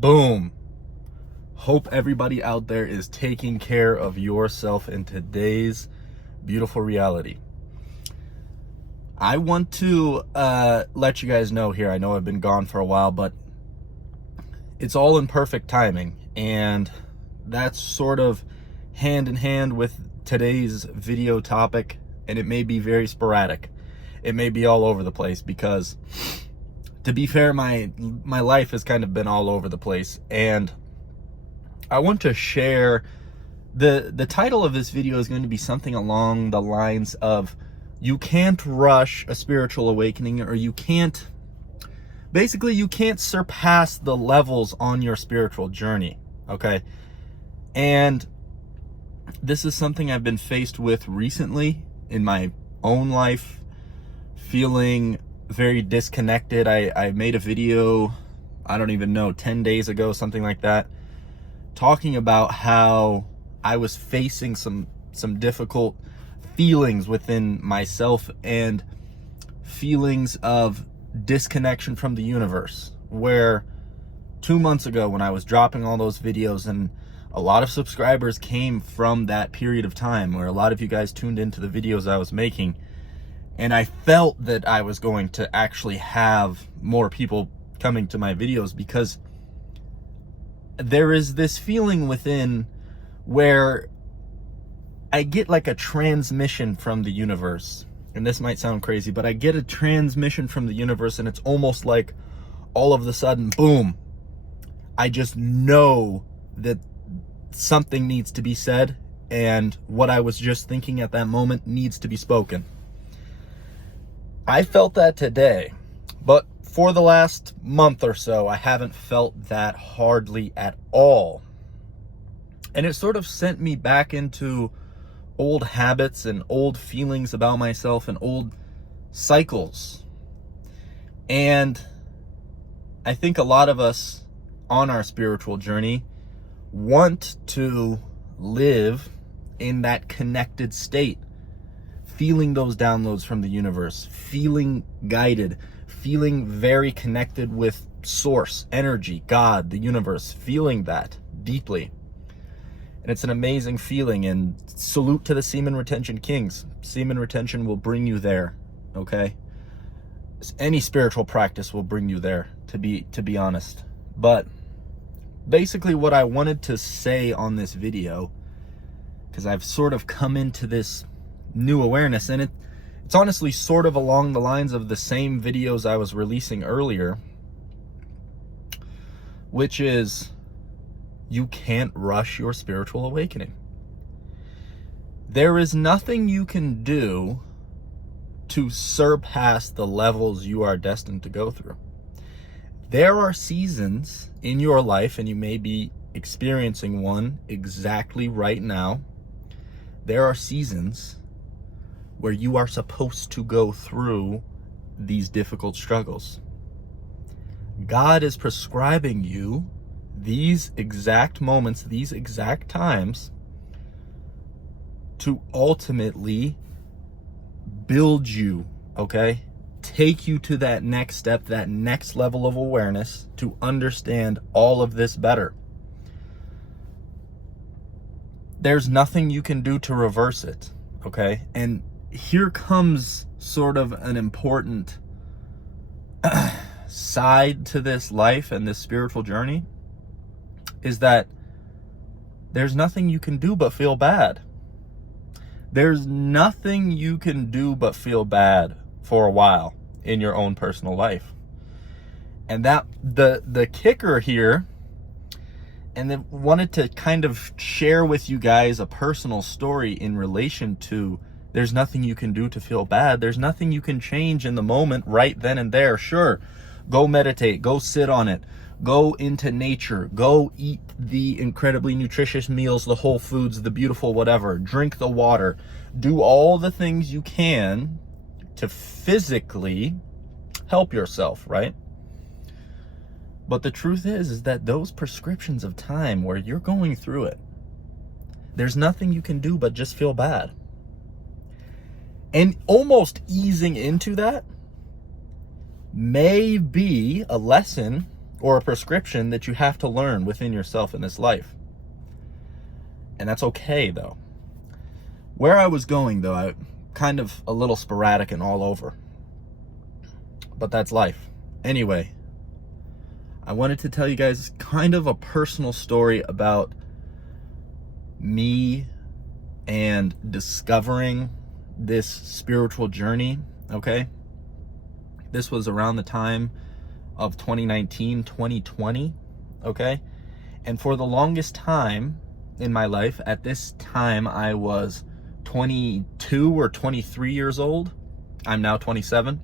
Boom. Hope everybody out there is taking care of yourself in today's beautiful reality. I want to let you guys know here, I know I've been gone for a while, but it's all in perfect timing. And that's sort of hand in hand with today's video topic. And it may be very sporadic. It may be all over the place because, to be fair, my life has kind of been all over the place. And I want to share, the title of this video is going to be something along the lines of, you can't rush a spiritual awakening, or you can't surpass the levels on your spiritual journey, okay? And this is something I've been faced with recently in my own life, feeling very disconnected. I made a video, I don't even know, 10 days ago, something like that, talking about how I was facing some difficult feelings within myself and feelings of disconnection from the universe, where 2 months ago when I was dropping all those videos, and a lot of subscribers came from that period of time where a lot of you guys tuned into the videos I was making, and I felt that I was going to actually have more people coming to my videos, because there is this feeling within where I get like a transmission from the universe. And this might sound crazy, but I get a transmission from the universe, and it's almost like all of a sudden, boom, I just know that something needs to be said, and what I was just thinking at that moment needs to be spoken. I felt that today, but for the last month or so, I haven't felt that hardly at all. And it sort of sent me back into old habits and old feelings about myself and old cycles. And I think a lot of us on our spiritual journey want to live in that connected state, feeling those downloads from the universe, feeling guided, feeling very connected with source, energy, God, the universe, feeling that deeply. And it's an amazing feeling, and salute to the semen retention kings. Semen retention will bring you there, okay? Any spiritual practice will bring you there, to be honest. But basically what I wanted to say on this video, because I've sort of come into this new awareness, and it's honestly sort of along the lines of the same videos I was releasing earlier, which is, you can't rush your spiritual awakening. There is nothing you can do to surpass the levels you are destined to go through. There are seasons in your life, and you may be experiencing one exactly right now. There are seasons where you are supposed to go through these difficult struggles. God is prescribing you these exact moments, these exact times, to ultimately build you, okay? Take you to that next step, that next level of awareness, to understand all of this better. There's nothing you can do to reverse it, okay? And here comes sort of an important side to this life and this spiritual journey, is that there's nothing you can do but feel bad. There's nothing you can do but feel bad for a while in your own personal life. And that the kicker here, and then wanted to kind of share with you guys a personal story in relation to, there's nothing you can do to feel bad. There's nothing you can change in the moment right then and there. Sure, go meditate, go sit on it, go into nature, go eat the incredibly nutritious meals, the whole foods, the beautiful whatever, drink the water, do all the things you can to physically help yourself, right? But the truth is that those prescriptions of time where you're going through it, there's nothing you can do but just feel bad. And almost easing into that may be a lesson or a prescription that you have to learn within yourself in this life. And that's okay, though. Where I was going, though, I kind of a little sporadic and all over. But that's life. Anyway, I wanted to tell you guys kind of a personal story about me and discovering this spiritual journey, okay? This was around the time of 2019, 2020, okay? And for the longest time in my life, at this time I was 22 or 23 years old. I'm now 27.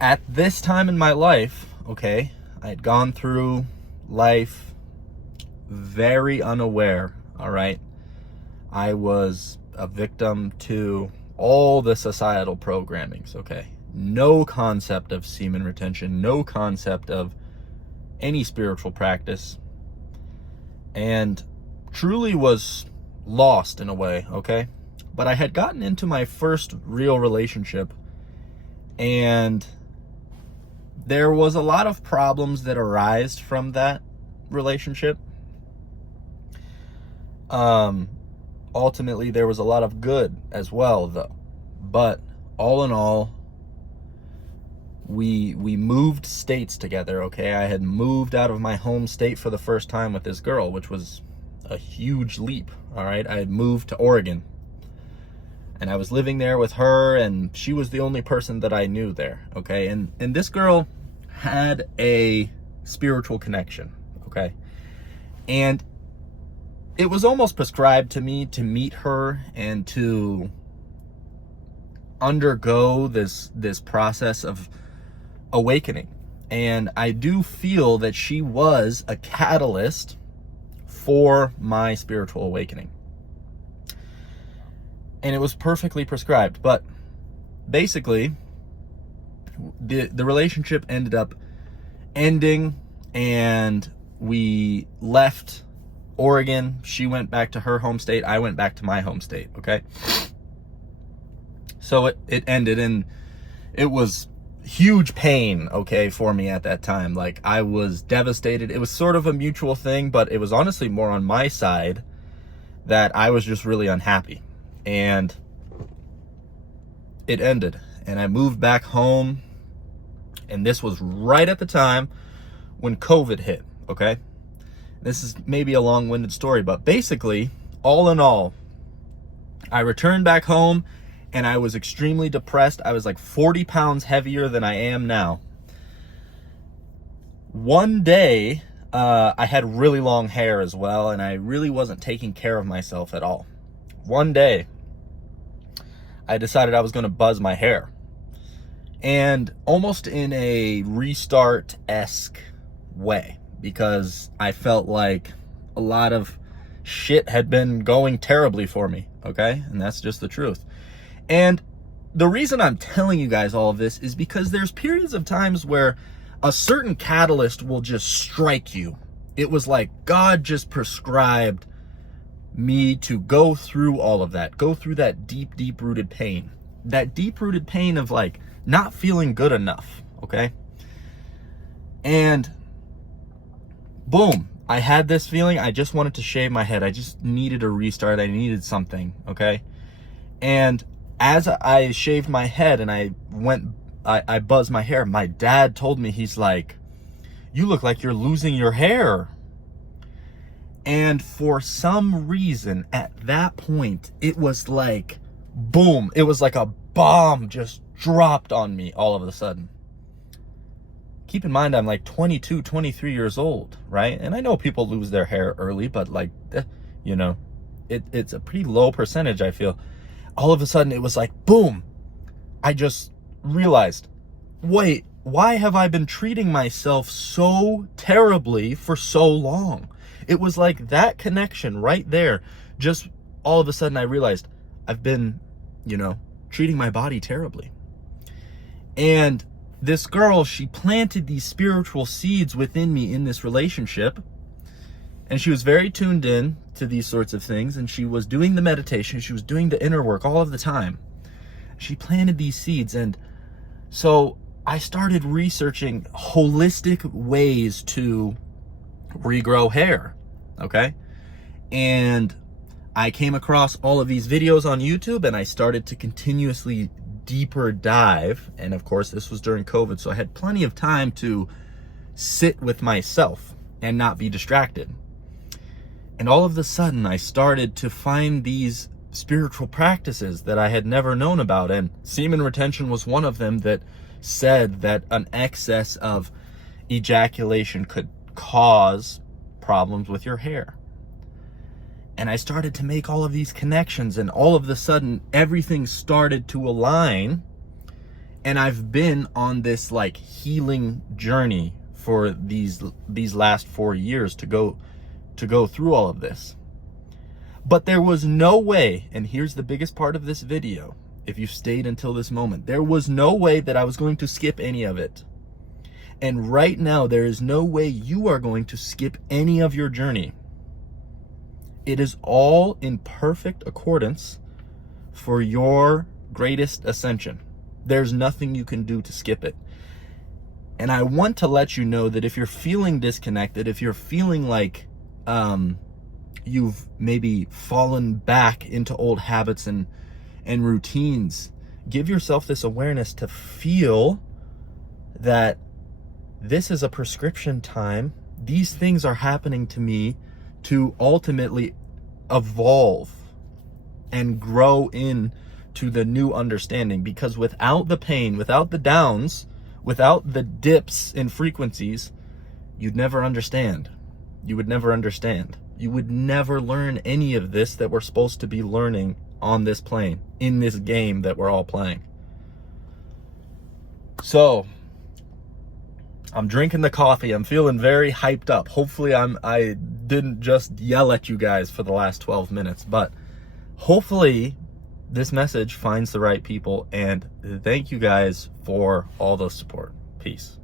At this time in my life, okay, I had gone through life very unaware, all right? I was a victim to all the societal programmings, okay? No concept of semen retention, no concept of any spiritual practice, and truly was lost in a way, okay? But I had gotten into my first real relationship, and there was a lot of problems that arised from that relationship. Ultimately, there was a lot of good as well, though. But all in all, we moved states together, okay? I had moved out of my home state for the first time with this girl, which was a huge leap, all right? I had moved to Oregon, and I was living there with her, and she was the only person that I knew there, okay? And this girl had a spiritual connection, okay? And it was almost prescribed to me to meet her and to undergo this process of awakening. And I do feel that she was a catalyst for my spiritual awakening. And it was perfectly prescribed. But basically, the relationship ended up ending, and we left Oregon. She went back to her home state. I went back to my home state, okay? So it ended, and it was huge pain, okay, for me at that time. Like, I was devastated. It was sort of a mutual thing, but it was honestly more on my side that I was just really unhappy. And it ended, and I moved back home, and this was right at the time when COVID hit, okay? This is maybe a long-winded story, but basically, all in all, I returned back home, and I was extremely depressed. I was like 40 pounds heavier than I am now. One day, I had really long hair as well, and I really wasn't taking care of myself at all. One day, I decided I was going to buzz my hair. And almost in a restart-esque way, because I felt like a lot of shit had been going terribly for me, okay? And that's just the truth. And the reason I'm telling you guys all of this is because there's periods of times where a certain catalyst will just strike you. It was like God just prescribed me to go through all of that, go through that deep-rooted pain. That deep-rooted pain of like not feeling good enough, okay? And boom, I had this feeling. I just wanted to shave my head. I just needed a restart. I needed something, okay? And as I shaved my head and I buzzed my hair, my dad told me, he's like, "You look like you're losing your hair." And for some reason, at that point, it was like, boom. It was like a bomb just dropped on me all of a sudden. Keep in mind, I'm like 22, 23 years old, right? And I know people lose their hair early, but like, you know, it's a pretty low percentage, I feel. All of a sudden, it was like, boom. I just realized, wait, why have I been treating myself so terribly for so long? It was like that connection right there. Just all of a sudden, I realized I've been, you know, treating my body terribly. And this girl, she planted these spiritual seeds within me in this relationship. And she was very tuned in to these sorts of things. And she was doing the meditation. She was doing the inner work all of the time. She planted these seeds. And so I started researching holistic ways to regrow hair, okay? And I came across all of these videos on YouTube, and I started to continuously deeper dive. And of course, this was during COVID, so I had plenty of time to sit with myself and not be distracted. And all of a sudden, I started to find these spiritual practices that I had never known about. And semen retention was one of them, that said that an excess of ejaculation could cause problems with your hair. And I started to make all of these connections, and all of a sudden everything started to align. And I've been on this like healing journey for these last 4 years to go through all of this. But there was no way, and here's the biggest part of this video, if you stayed until this moment, there was no way that I was going to skip any of it. And right now, there is no way you are going to skip any of your journey. It is all in perfect accordance for your greatest ascension. There's nothing you can do to skip it. And I want to let you know that if you're feeling disconnected, if you're feeling like you've maybe fallen back into old habits and routines, give yourself this awareness to feel that this is a prescription time. These things are happening to me to ultimately evolve and grow into the new understanding. Because without the pain, without the downs, without the dips in frequencies, you'd never understand. You would never understand. You would never learn any of this that we're supposed to be learning on this plane, in this game that we're all playing. So I'm drinking the coffee. I'm feeling very hyped up. Hopefully I didn't just yell at you guys for the last 12 minutes, but hopefully this message finds the right people. And thank you guys for all the support. Peace.